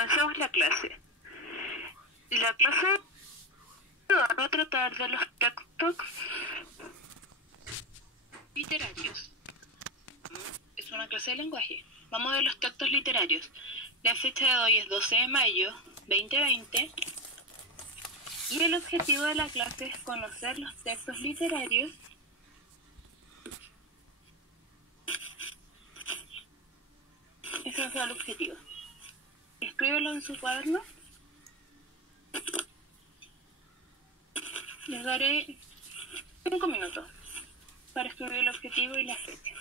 comencemos la clase. La clase va a tratar de los textos literarios. Es una clase de lenguaje. Vamos a ver los textos literarios. La fecha de hoy es 12 de mayo 2020 y el objetivo de la clase es conocer los textos literarios Ese es el objetivo. Escríbelo en su cuaderno. Les daré 5 minutos para escribir el objetivo y la fecha.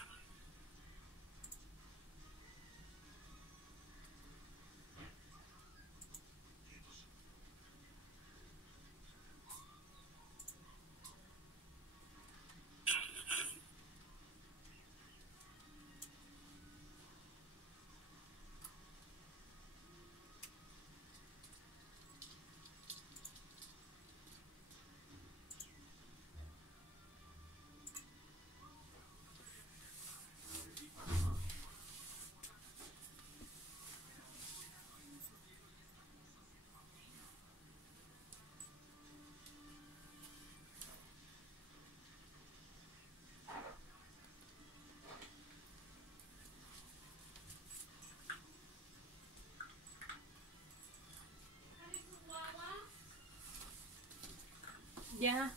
Ya.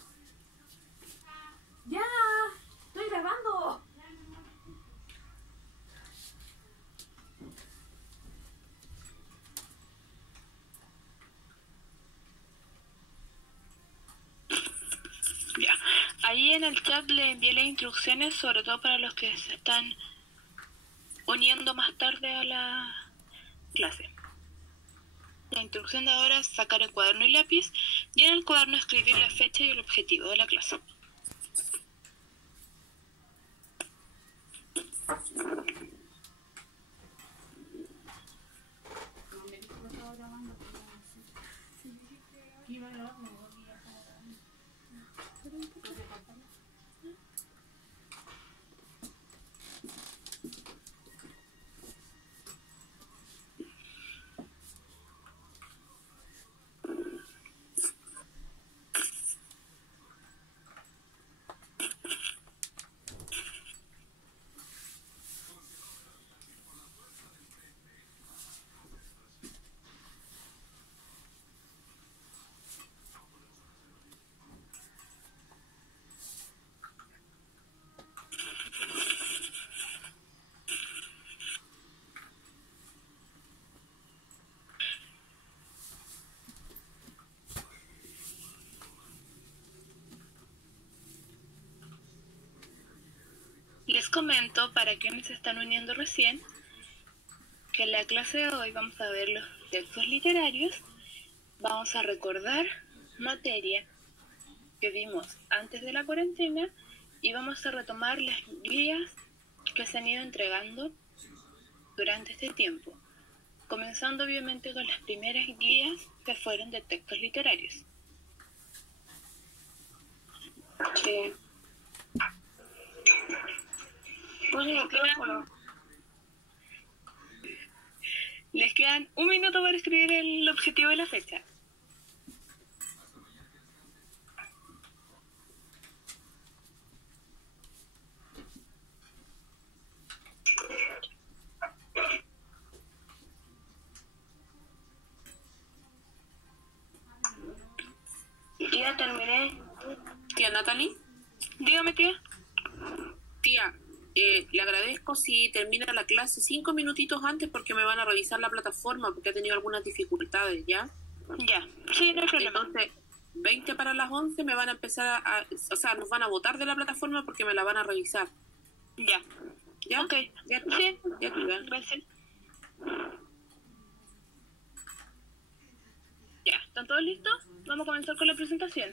Ya. Estoy grabando. Ya. Ahí en el chat le envié las instrucciones, sobre todo para los que se están uniendo más tarde a la clase. La instrucción de ahora es sacar el cuaderno y lápiz y en el cuaderno escribir la fecha y el objetivo de la clase. Les comento, para quienes se están uniendo recién, que en la clase de hoy vamos a ver los textos literarios, vamos a recordar materia que vimos antes de la cuarentena y vamos a retomar las guías que se han ido entregando durante este tiempo, comenzando obviamente con las primeras guías que fueron de textos literarios. Sí. Les quedan 1 minuto para escribir el objetivo de la fecha. Ya terminé. Tía Natalie. Dígame, tía. Tía, le agradezco si termina la clase 5 minutitos antes porque me van a revisar la plataforma porque ha tenido algunas dificultades, ¿ya? Ya, sí, no hay problema. Entonces, 20 para las 11 me van a empezar o sea, nos van a botar de la plataforma porque me la van a revisar. Ya. ¿Ya? Ok. Ya, Sí. ya, tía. Gracias. Ya, ¿están todos listos? Vamos a comenzar con la presentación.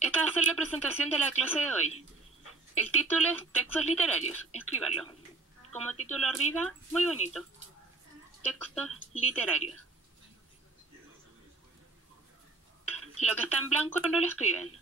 Esta va a ser la presentación de la clase de hoy. El título es Textos literarios. Escríbanlo. Como título arriba, muy bonito. Textos literarios. Lo que está en blanco no lo escriben.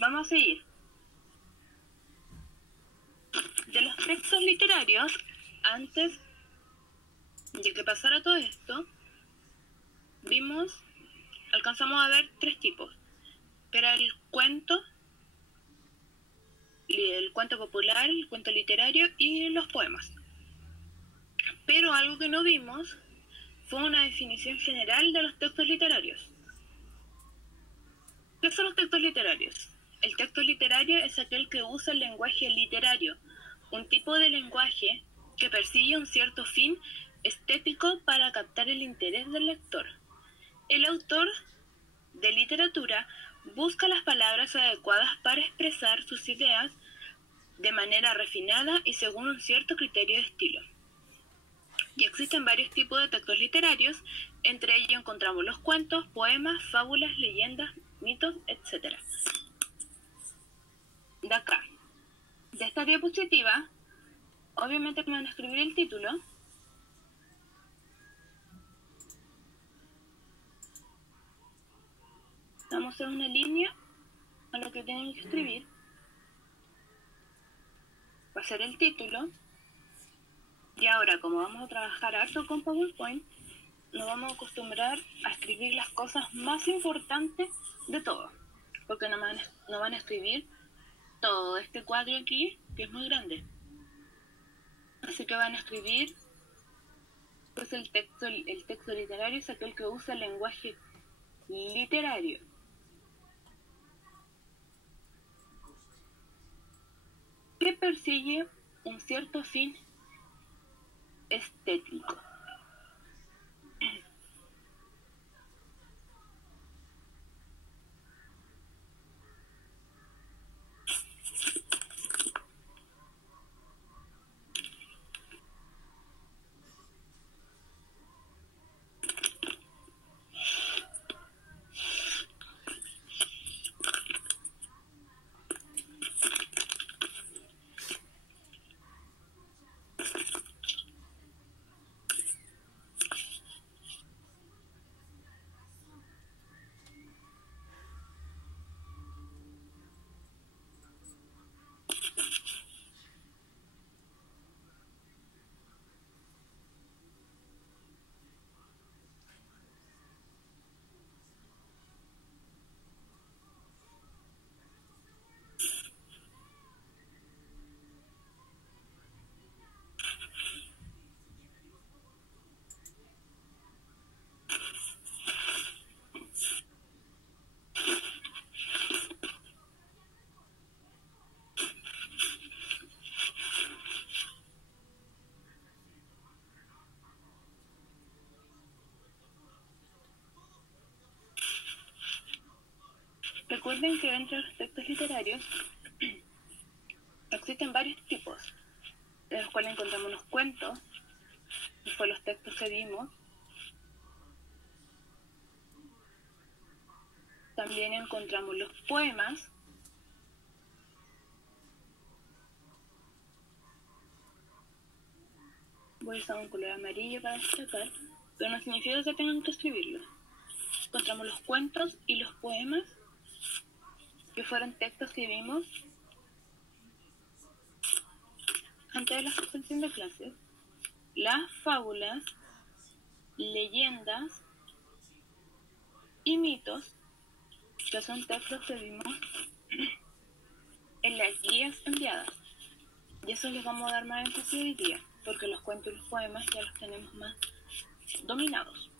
Vamos a seguir. De los textos literarios, antes de que pasara todo esto, alcanzamos a ver 3 tipos, que era el cuento popular, el cuento literario y los poemas. Pero algo que no vimos fue una definición general de los textos literarios. ¿Qué son los textos literarios? El texto literario es aquel que usa el lenguaje literario, un tipo de lenguaje que persigue un cierto fin estético para captar el interés del lector. El autor de literatura busca las palabras adecuadas para expresar sus ideas de manera refinada y según un cierto criterio de estilo. Y existen varios tipos de textos literarios, entre ellos encontramos los cuentos, poemas, fábulas, leyendas, mitos, etc. De acá, de esta diapositiva, obviamente me van a escribir el título. Vamos a hacer una línea a lo que tienen que escribir. Va a ser el título. Y ahora, como vamos a trabajar harto con PowerPoint, nos vamos a acostumbrar a escribir las cosas más importantes de todo. Porque no van a escribir todo este cuadro aquí, que es muy grande. Así que van a escribir, pues el texto literario es aquel que usa el lenguaje literario. Que persigue un cierto fin estético. Recuerden que dentro de los textos literarios existen varios tipos, de los cuales encontramos los cuentos, que fue los textos que vimos. También encontramos los poemas. Voy a usar un color amarillo para destacar, pero no significa que tengan que escribirlo. encontramos los cuentos y los poemas, que fueron textos que vimos antes de la suspensión de clases, las fábulas, leyendas y mitos, que son textos que vimos en las guías enviadas. Y eso les vamos a dar más énfasis hoy día, porque los cuentos y los poemas ya los tenemos más dominados.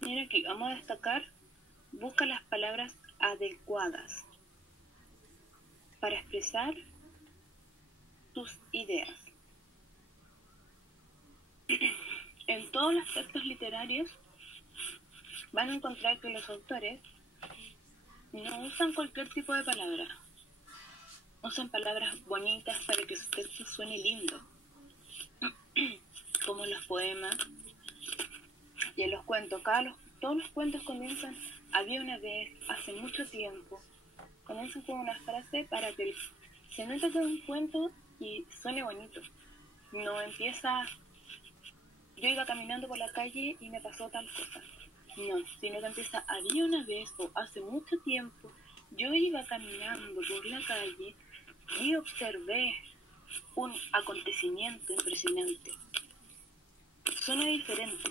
Mira aquí, vamos a destacar, busca las palabras adecuadas para expresar tus ideas. En todos los textos literarios van a encontrar que los autores no usan cualquier tipo de palabra. Usan palabras bonitas para que su texto suene lindo, como en los poemas y en los cuentos. Todos los cuentos comienzan, había una vez, hace mucho tiempo. Comienzan con una frase para que se note que es un cuento y suene bonito. No empieza, yo iba caminando por la calle y me pasó tal cosa. No, sino que empieza, había una vez o hace mucho tiempo, yo iba caminando por la calle y observé un acontecimiento impresionante. Suena diferente.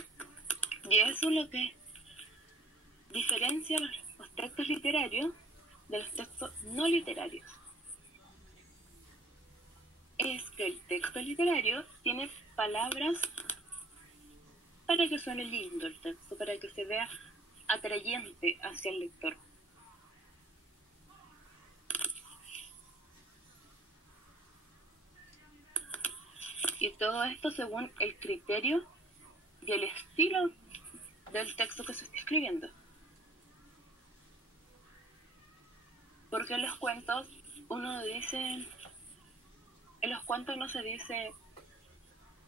Y eso es lo que diferencia los textos literarios de los textos no literarios. Es que el texto literario tiene palabras para que suene lindo el texto, para que se vea atrayente hacia el lector. Y todo esto según el criterio y el estilo del texto que se está escribiendo. Porque en los cuentos uno dice, en los cuentos no se dice,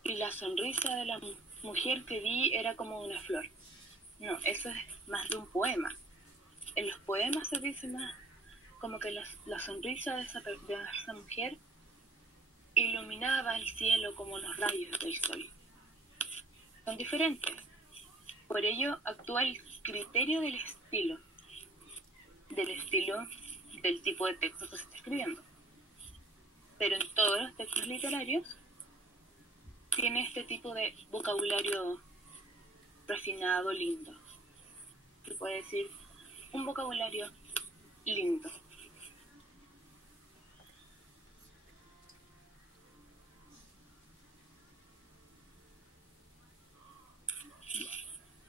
y la sonrisa de la mujer que vi era como una flor. No, eso es más de un poema. En los poemas se dice más como que la sonrisa de esa mujer iluminaba el cielo como los rayos del sol. Son diferentes. Por ello actúa el criterio del estilo del tipo de texto que se está escribiendo. Pero en todos los textos literarios tiene este tipo de vocabulario refinado, lindo. Se puede decir un vocabulario lindo.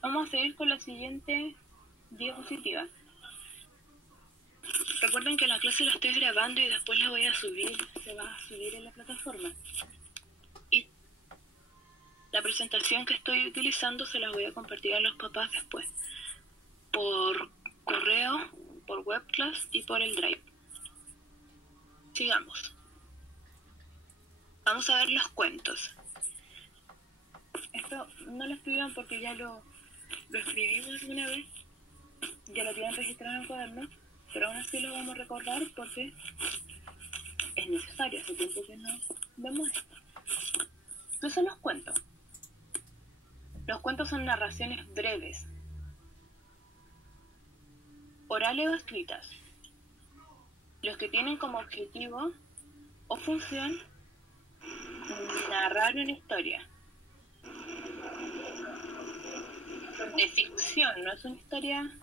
Vamos a seguir con la siguiente diapositiva. Recuerden que la clase la estoy grabando y después la voy a subir, se va a subir en la plataforma. Y la presentación que estoy utilizando se la voy a compartir a los papás después, por correo, por webclass y por el Drive. Sigamos. Vamos a ver los cuentos. Esto no lo escriban porque ya lo escribimos alguna vez, ya lo tienen registrado en el cuaderno, pero aún así lo vamos a recordar porque es necesario, hace tiempo que no vemos esto. ¿Qué son los cuentos? Los cuentos son narraciones breves, orales o escritas, los que tienen como objetivo o función narrar una historia de ficción, no es una historia,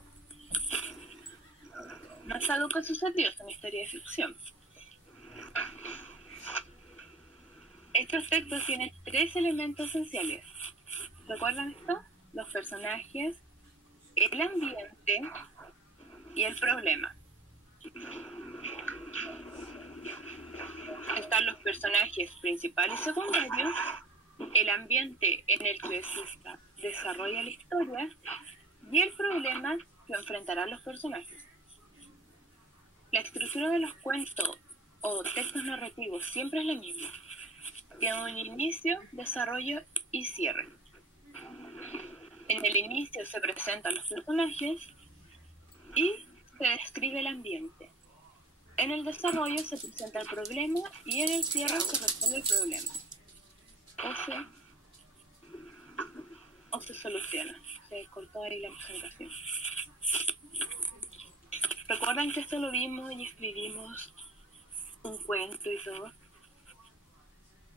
no es algo que sucedió, es una historia de ficción. Estos textos tienen 3 elementos esenciales. ¿Recuerdan esto? Los personajes, el ambiente y el problema. Están los personajes principales y secundarios, el ambiente en el que se desarrolla la historia y el problema que enfrentarán los personajes. La estructura de los cuentos o textos narrativos siempre es la misma. Tiene un inicio, desarrollo y cierre. En el inicio se presentan los personajes y se describe el ambiente. En el desarrollo se presenta el problema y en el cierre se resuelve el problema. O se soluciona. Se cortó ahí la presentación. ¿Recuerdan que esto lo vimos y escribimos un cuento y todo?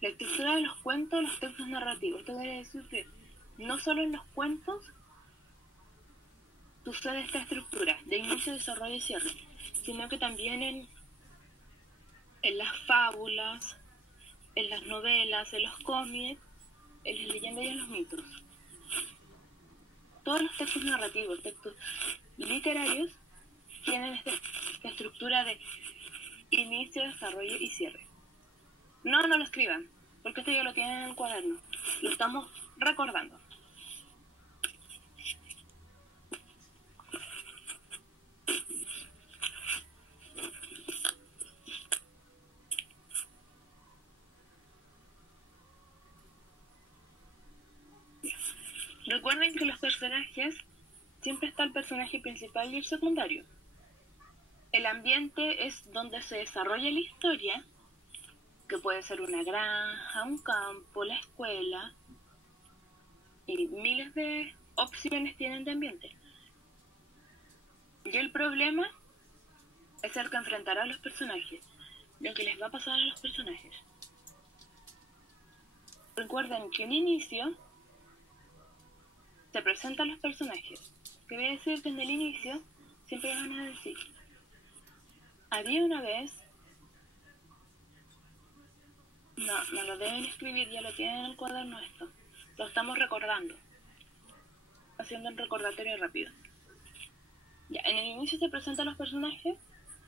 La estructura de los cuentos, los textos narrativos. Esto quiere decir que no solo en los cuentos sucede esta estructura de inicio, desarrollo y cierre, sino que también en las fábulas, en las novelas, en los cómics, en las leyendas y en los mitos. Todos los textos narrativos, textos literarios, tienen esta estructura de inicio, desarrollo y cierre. No lo escriban, porque esto ya lo tienen en el cuaderno. Lo estamos recordando. Recuerden que los personajes, siempre está el personaje principal y el secundario. El ambiente es donde se desarrolla la historia, que puede ser una granja, un campo, la escuela, y miles de opciones tienen de ambiente. Y el problema es el que enfrentará a los personajes, lo que les va a pasar a los personajes. Recuerden que en inicio se presentan los personajes, que voy a decir que en el inicio siempre van a decir: había una vez. No lo deben escribir, ya lo tienen en el cuaderno esto. Lo estamos recordando, haciendo un recordatorio rápido. Ya, en el inicio se presentan los personajes.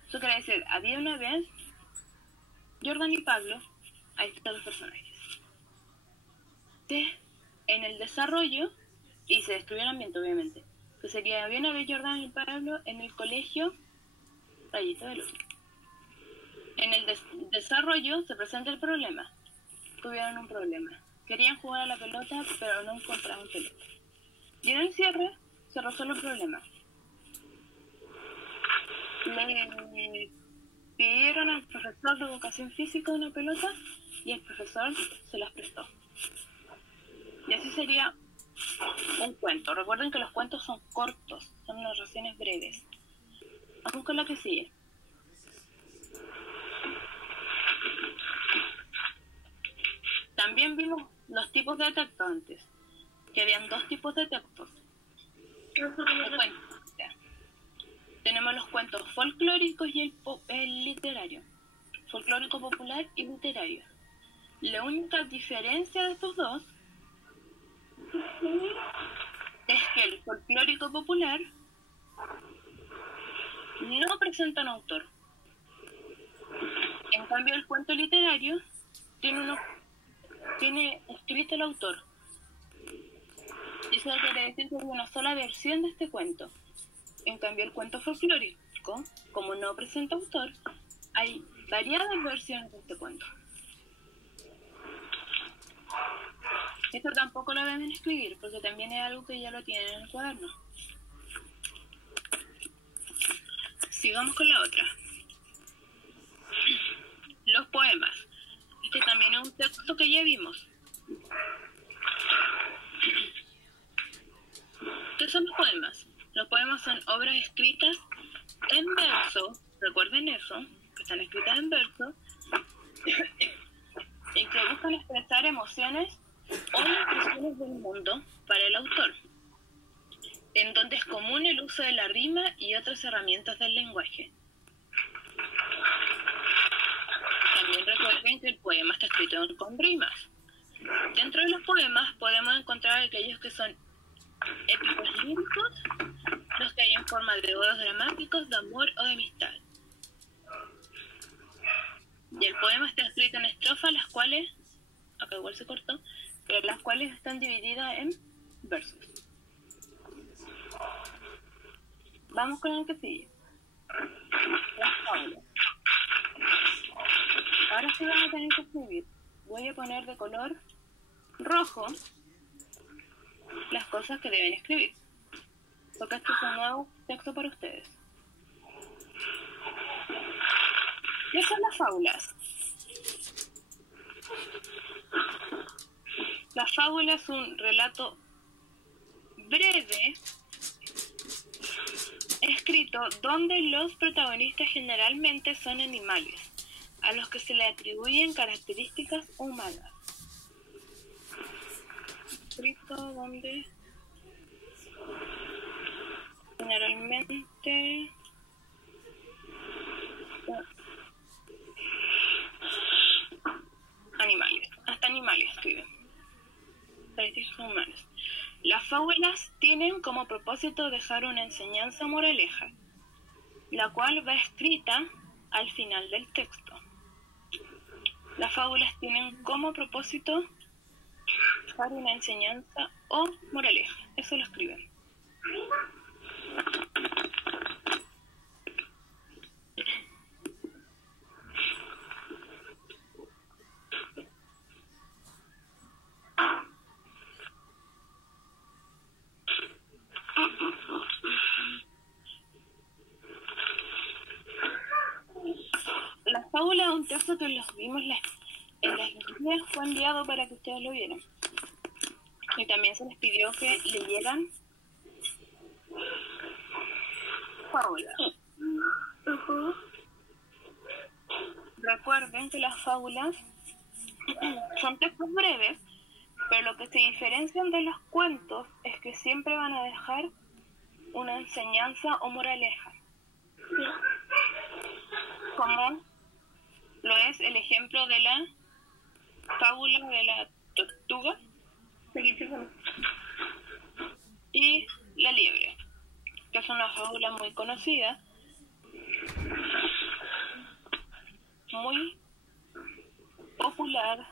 Eso quiere decir: había una vez Jordan y Pablo. Ahí están los personajes. En el desarrollo, y se describe el ambiente obviamente, que sería: había una vez Jordan y Pablo en el colegio Rayito de Luz. En el desarrollo se presenta el problema. Tuvieron un problema. Querían jugar a la pelota, pero no encontraban pelota. Y en el cierre se resuelve el problema. Le pidieron al profesor de educación física una pelota y el profesor se las prestó. Y así sería un cuento. Recuerden que los cuentos son cortos, son narraciones breves. Vamos con la que sigue. También vimos los tipos de texto antes, que habían dos tipos de textos. Tenemos los cuentos folclóricos y el literario. Folclórico popular y literario. La única diferencia de estos dos es que el folclórico popular no presenta un autor. En cambio, el cuento literario tiene escrito el autor. Eso quiere decir que hay una sola versión de este cuento. En cambio, el cuento folclórico, como no presenta autor, hay variadas versiones de este cuento. Esto tampoco lo deben escribir, porque también es algo que ya lo tienen en el cuaderno. Sigamos con la otra. Los poemas. Este también es un texto que ya vimos. ¿Qué son los poemas? Los poemas son obras escritas en verso, recuerden eso, que están escritas en verso, y que buscan expresar emociones o impresiones del mundo para el autor, en donde es común el uso de la rima y otras herramientas del lenguaje. También recuerden que el poema está escrito con rimas. Dentro de los poemas podemos encontrar aquellos que son épicos líricos, los que hay en forma de odos dramáticos, de amor o de amistad. Y el poema está escrito en estrofas, las cuales, acá igual se cortó, pero las cuales están divididas en versos. Vamos con el que sigue. Las fábulas. Ahora sí van a tener que escribir. Voy a poner de color rojo las cosas que deben escribir, porque este es un nuevo texto para ustedes. ¿Qué son las fábulas? La fábula es un relato breve escrito donde los protagonistas generalmente son animales, a los que se le atribuyen características humanas. Escrito donde generalmente animales, hasta animales escriben, características humanas. Las fábulas tienen como propósito dejar una enseñanza o moraleja, la cual va escrita al final del texto. Las fábulas tienen como propósito dejar una enseñanza o moraleja, eso lo escriben. La fábula es un texto que los vimos en las guías, fue enviado para que ustedes lo vieran. Y también se les pidió que leyeran fábulas. Recuerden que las fábulas son textos breves, pero lo que se diferencian de los cuentos es que siempre van a dejar una enseñanza o moraleja. Como lo es el ejemplo de la fábula de la tortuga y la liebre, que es una fábula muy conocida, muy popular.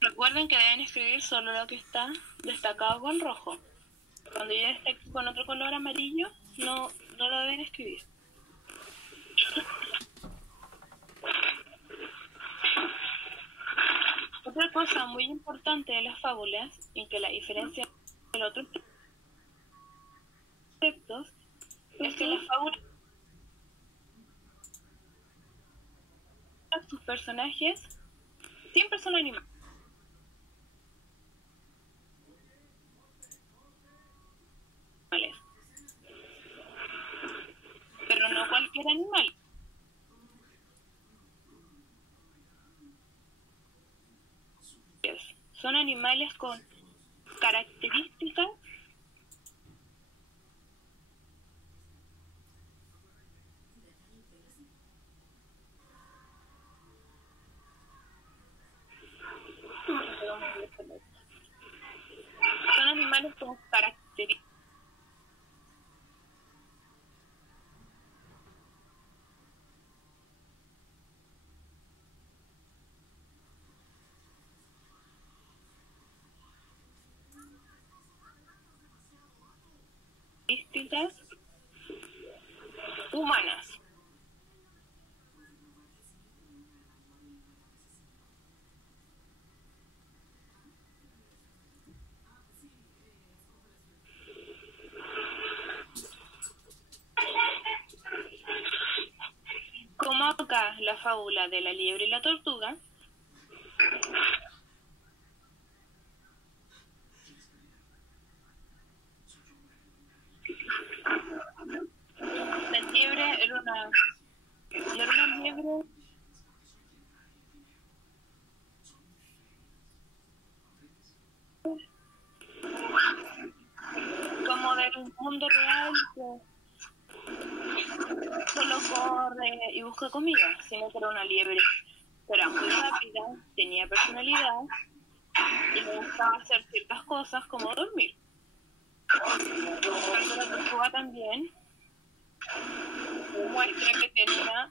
Recuerden que deben escribir solo lo que está destacado con rojo. Cuando ya esté con otro color amarillo, no lo deben escribir. Otra cosa muy importante de las fábulas, y que la diferencia de los otros textos, es que las fábulas, sus personajes siempre son animales. Pero no cualquier animal. son animales con características son animales con características humanas. Como acá la fábula de la liebre y la tortuga, la liebre era una liebre como del mundo real que solo corre y busca comida, sino que era una liebre que era muy rápida, tenía personalidad y le gustaba hacer ciertas cosas como dormir. Tanto la tortuga también muestra que tiene una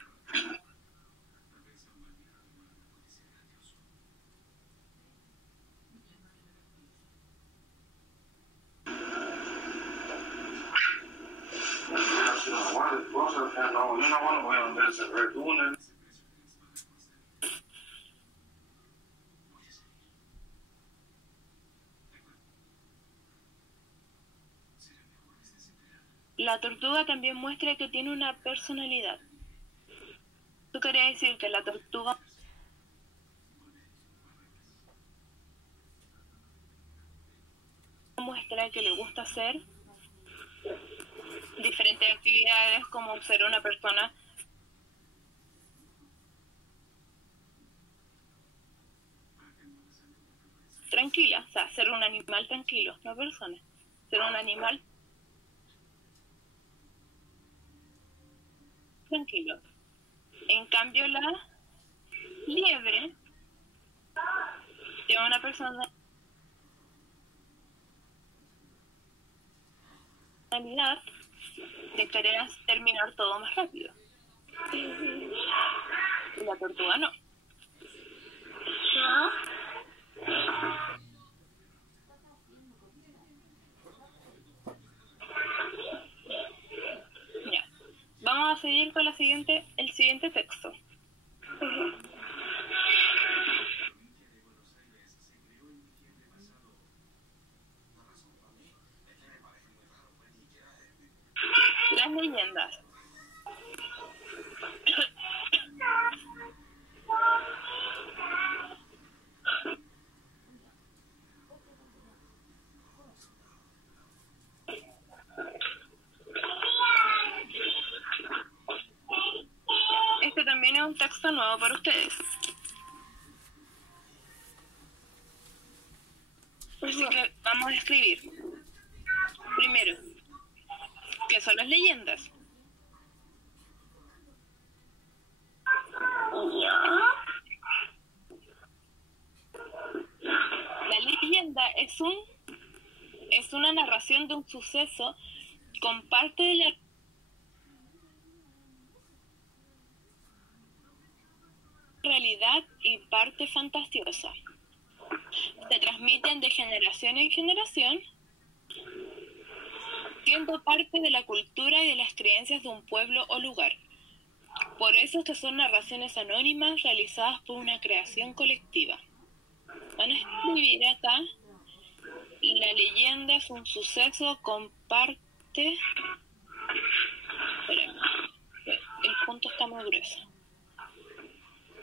la tortuga también muestra que tiene una personalidad. ¿Tú querías decir que la tortuga muestra que le gusta hacer diferentes actividades como ser una persona tranquila, o sea, ser un animal tranquilo, no persona, ser un animal tranquilo? En cambio, la liebre tiene una personalidad de querer terminar todo más rápido. Y la tortuga no. Ya. Vamos a seguir con el siguiente texto. Las leyendas. Este también es un texto nuevo para ustedes. Así que vamos a escribir. Primero, ¿qué son las leyendas? La leyenda es una narración de un suceso con parte de la realidad y parte fantasiosa. Se transmiten de generación en generación, siendo parte de la cultura y de las creencias de un pueblo o lugar. Por eso estas son narraciones anónimas realizadas por una creación colectiva. Van a escribir acá: la leyenda es un suceso con parte... Espérame, el punto está muy grueso.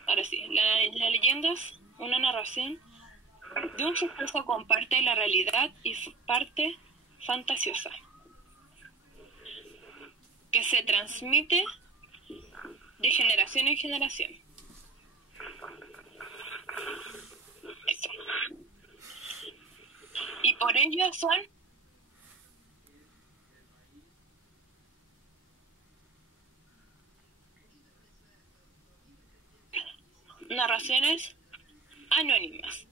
Ahora sí, la leyenda es una narración de un suceso con parte de la realidad y parte fantasiosa, que se transmite de generación en generación. Eso. Por ello son narraciones anónimas.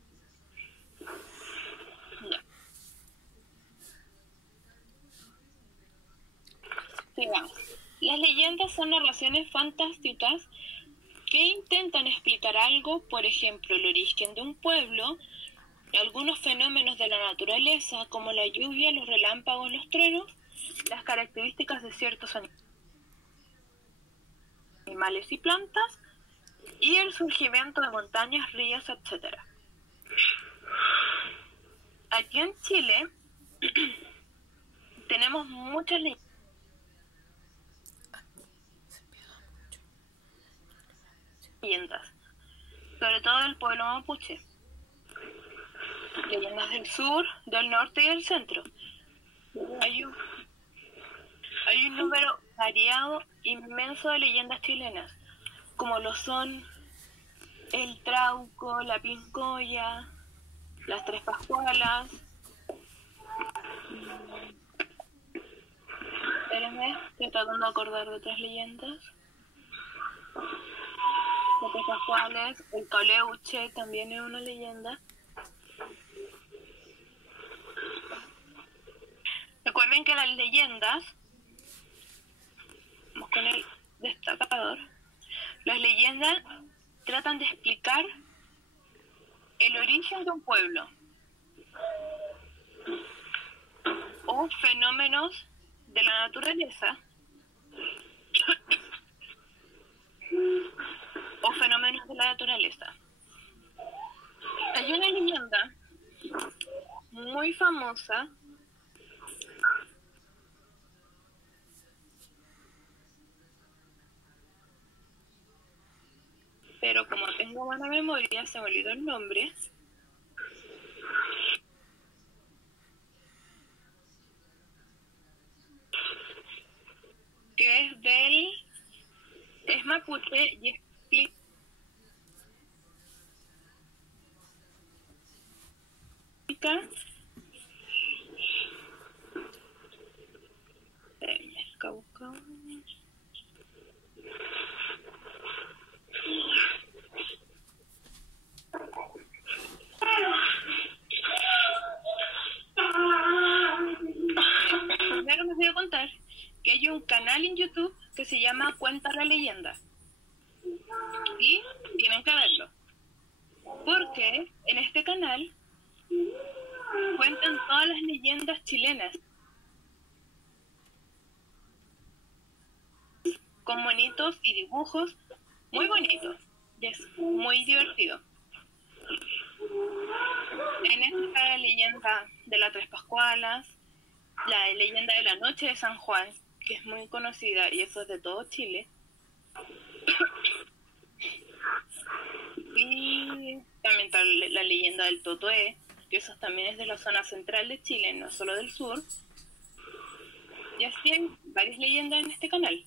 Ya. Sigamos. Las leyendas son narraciones fantásticas que intentan explicar algo, por ejemplo, el origen de un pueblo, algunos fenómenos de la naturaleza, como la lluvia, los relámpagos, los truenos, las características de ciertos animales y plantas, y el surgimiento de montañas, ríos, etc. Aquí en Chile tenemos muchas leyendas, sobre todo del pueblo mapuche. Leyendas del sur, del norte y del centro. Hay un número variado, inmenso de leyendas chilenas, como lo son el Trauco, la Pincoya, las Tres Pascualas. Espérenme, estoy tratando de acordar de otras leyendas. Las Tres Pascuales, el Caleuche también es una leyenda. Recuerden que las leyendas, vamos con el destacador, las leyendas tratan de explicar el origen de un pueblo o fenómenos de la naturaleza o fenómenos de la naturaleza. Hay una leyenda muy famosa pero como tengo buena memoria se me olvidó el nombre. Que es mapuche y explica primero les voy a contar que hay un canal en YouTube que se llama Cuenta la Leyenda y tienen que verlo porque en este canal cuentan todas las leyendas chilenas con monitos y dibujos muy bonitos y es muy divertido. En esta está la leyenda de las Tres Pascualas, la leyenda de la Noche de San Juan, que es muy conocida y eso es de todo Chile. Y también está la leyenda del Totoé, que eso también es de la zona central de Chile, no solo del sur. Y así hay varias leyendas en este canal.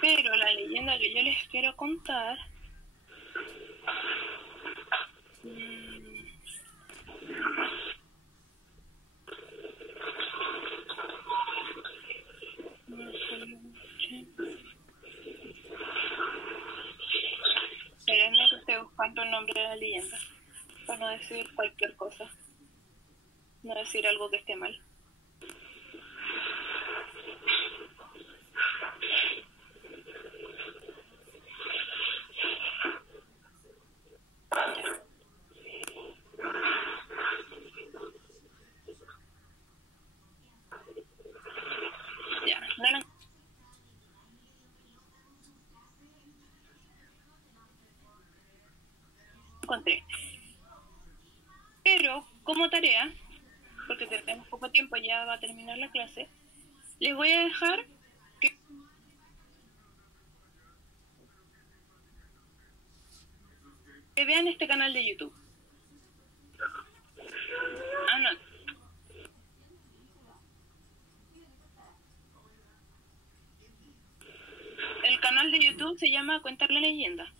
Pero la leyenda que yo les quiero contar espérenme que estoy buscando el nombre de la leyenda para no decir cualquier cosa, no decir algo que esté mal. Ya, no la encontré. Pero como tarea, porque tenemos poco tiempo, ya va a terminar la clase, les voy a dejar que vean este canal de YouTube. No. El canal de YouTube se llama Cuentar la Leyenda.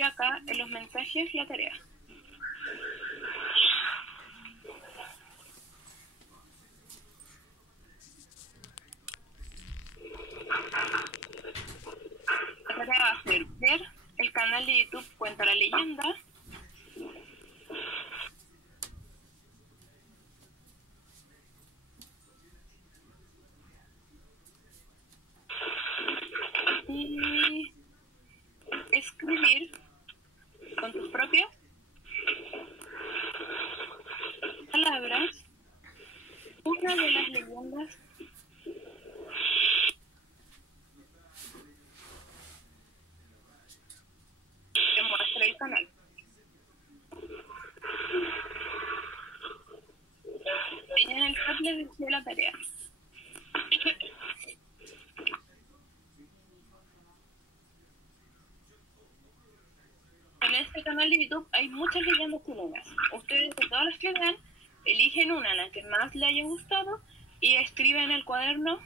escribir acá en los mensajes la tarea. La tarea va a ser ver el canal de YouTube Cuenta la Leyenda. Y escribir con tus propias palabras una de las leyendas que muestra el canal. Ahí en el chat les dejé la tarea. En este canal de YouTube hay muchas leyendas chilenas. Ustedes de todas las que vean, eligen una, la que más les haya gustado, y escriben en el cuaderno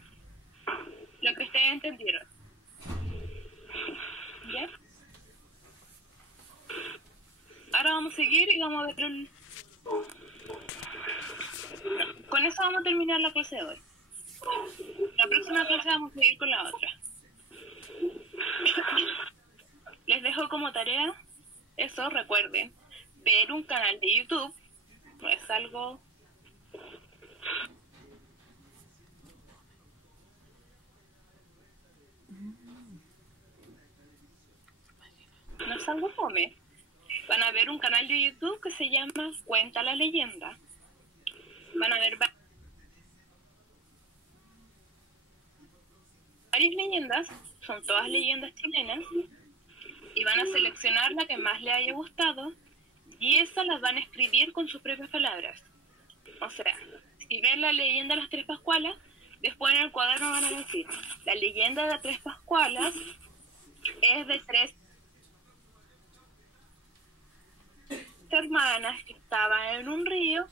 lo que ustedes entendieron. ¿Ya? Ahora vamos a seguir y vamos a ver el... Con eso vamos a terminar la clase de hoy. La próxima clase vamos a seguir con la otra. Les dejo como tarea eso, recuerden, ver un canal de YouTube no es algo... No es algo fome. Van a ver un canal de YouTube que se llama Cuenta la Leyenda. Van a ver varias leyendas, son todas leyendas chilenas, y van a seleccionar la que más les haya gustado, y esas las van a escribir con sus propias palabras. O sea, si ven la leyenda de las Tres Pascualas, después en el cuaderno van a decir, la leyenda de las Tres Pascualas es de tres hermanas que estaban en un río,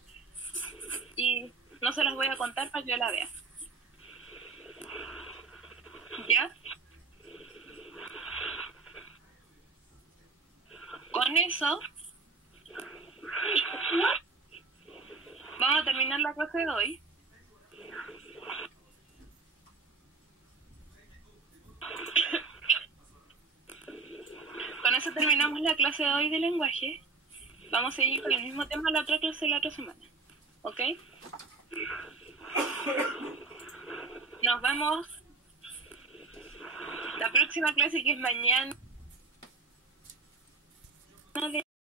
y no se las voy a contar para que la vean. ¿Ya? Con eso vamos a terminar la clase de hoy. Con eso terminamos la clase de hoy de lenguaje. Vamos a seguir con el mismo tema la otra clase de la otra semana. ¿Ok? Nos vemos la próxima clase, que es mañana de